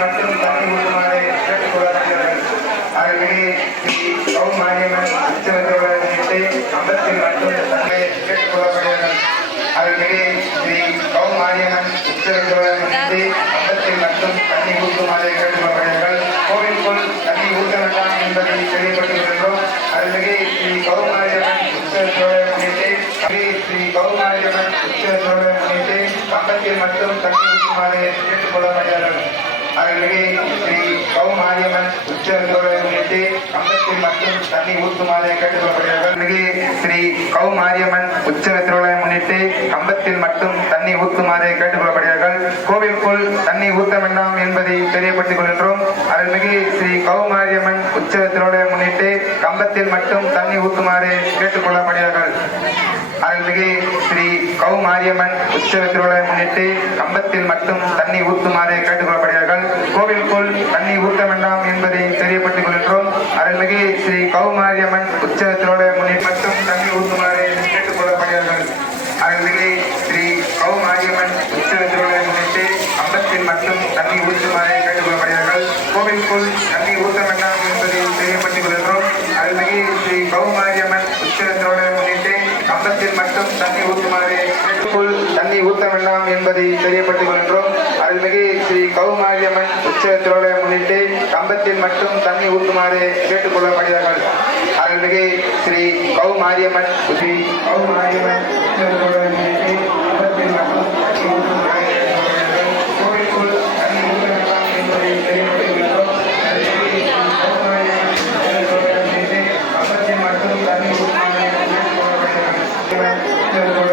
மற்றும் தண்ணி ஊற்றுமாறு கேட்டுக்கொள்ளப்படுகிறார்கள். அருள்மிகு ஸ்ரீ கௌமாரியம்மன் உற்சவத்தோடு முன்னிட்டு கம்பத்தில் மட்டும் தண்ணீரை கேட்டுக்கொள்ளப்படுகிறார்கள். அருள்மிகு ஸ்ரீ கௌமாரியம்மன் உற்சவத்தோடு முன்னிட்டு கம்பத்தில் மட்டும் தண்ணி ஊற்றுமாறு கேட்டுக்கொள்ளப்படுகிறார்கள். கோவிலுக்குள் தண்ணி ஊற்ற வேண்டாம் என்பதை தெரியப்பட்டுள்ளோம். அருள்மிகு ஸ்ரீ கௌமாரியம்மன் உற்சவத்தோடு முன்னிட்டு ஸ்ரீ கௌமாரியம்மன் உற்சவத்தோடு முன்னிட்டு கம்பத்தில் மட்டும் தண்ணி ஊற்றுமாறு கேட்டுக்கொள்ளப்படுகிறார்கள். அருள்மிகு ஸ்ரீ கௌமாரியம்மன் உற்சவத்தோடு முன்னிட்டு கம்பத்தில் மட்டும் தண்ணி ஊற்றுமாறு கேட்டுக்கொள்ளப்படுகிறார்கள். அருள்மிகு ஸ்ரீ கௌமாரியம்மன் உற்சவத்தோடு முன்னிட்டு கம்பத்தில் மட்டும் தண்ணி ஊற்றுமாறு கேட்டுக்கொள்ளப்படுகிறார்கள். கோவிலுக்குள் தண்ணி ஊற்ற வேண்டாம் என்பதை தெரியப்பட்டுக் கொள்கின்றோம். அருள்மிகு ஸ்ரீ கௌமாரியம்மன் உற்சவத்தோடு முன்னிட்டு கம்பத்தில் மட்டும் தண்ணி ஊற்றுமாறு கேட்டுக்கொள்ளப்படுகிறார்கள். அருள்மிகு ஸ்ரீ கௌமாரியம்மன் உற்சவத்தோடு முன்னிட்டு கம்பத்தில் மட்டும் தண்ணி ஊற்றுமாறு கேட்டுக்கொள்ளப்படுகிறார்கள். கோவிலுக்குள் தண்ணி ஊற்ற வேண்டாம் என்பதை தெரியப்பட்டுக் கொள்கின்றோம். அருள்மிகு ஸ்ரீ கௌமாரியம்மன் உற்சவத்தோடு முன்னிட்டு மட்டும் தண்ணி ஊற்றுமாறு கேட்டுக்கொள்ளப்படுகிறார்கள். அருள்மிகு ஸ்ரீ கௌமாரியம்மன் உற்சவத்தோடு முன்னிட்டு கம்பத்தில் மட்டும் தண்ணி ஊற்றுமாறு கேட்டுக்கொள்ளப்படுகிறார்கள். கோவிலுக்குள் தண்ணி ஊற்ற வேண்டாம் என்பதை தெரியப்பட்டுக் கொள்கின்றோம். அருள்மிகு ஸ்ரீ கௌமாரியம்மன் உற்சவத்தோடு முன்னிட்டு கம்பத்தில் மட்டும் தண்ணி ஊற்றுமாறு தண்ணி ஊற்ற வேண்டாம் என்பதை தெரியப்பட்டுக் கொள்கின்றோம். அருள்மிகு ஸ்ரீ கௌமாரியம்மன் உற்சவத்தோடு முன்னிட்டு கம்பத்தில் மட்டும் தண்ணி ஊற்றுமாறு கேட்டுக்கொள்ளப்படுகிறார்கள். அருள்மிகு ஸ்ரீ கௌமாரியம்மன் கௌமாரியம்மன் உற்சவத்தோடு முன்னிட்டு கம்பத்தில் மட்டும் தண்ணி ஊற்றுமாறு கோவிலுக்குள் தண்ணி ஊற்ற வேண்டாம் என்பதை தெரியப்பட்டுக் கொள்கின்றோம். அருள்மிகு ஸ்ரீ கௌமாரியம்மன் உற்சவத்தோடு முன்னிட்டு கம்பத்தில் மட்டும் தண்ணி ஊற்றுமாறு கேட்டுக்கொள்ளப்படுகிறார்கள்.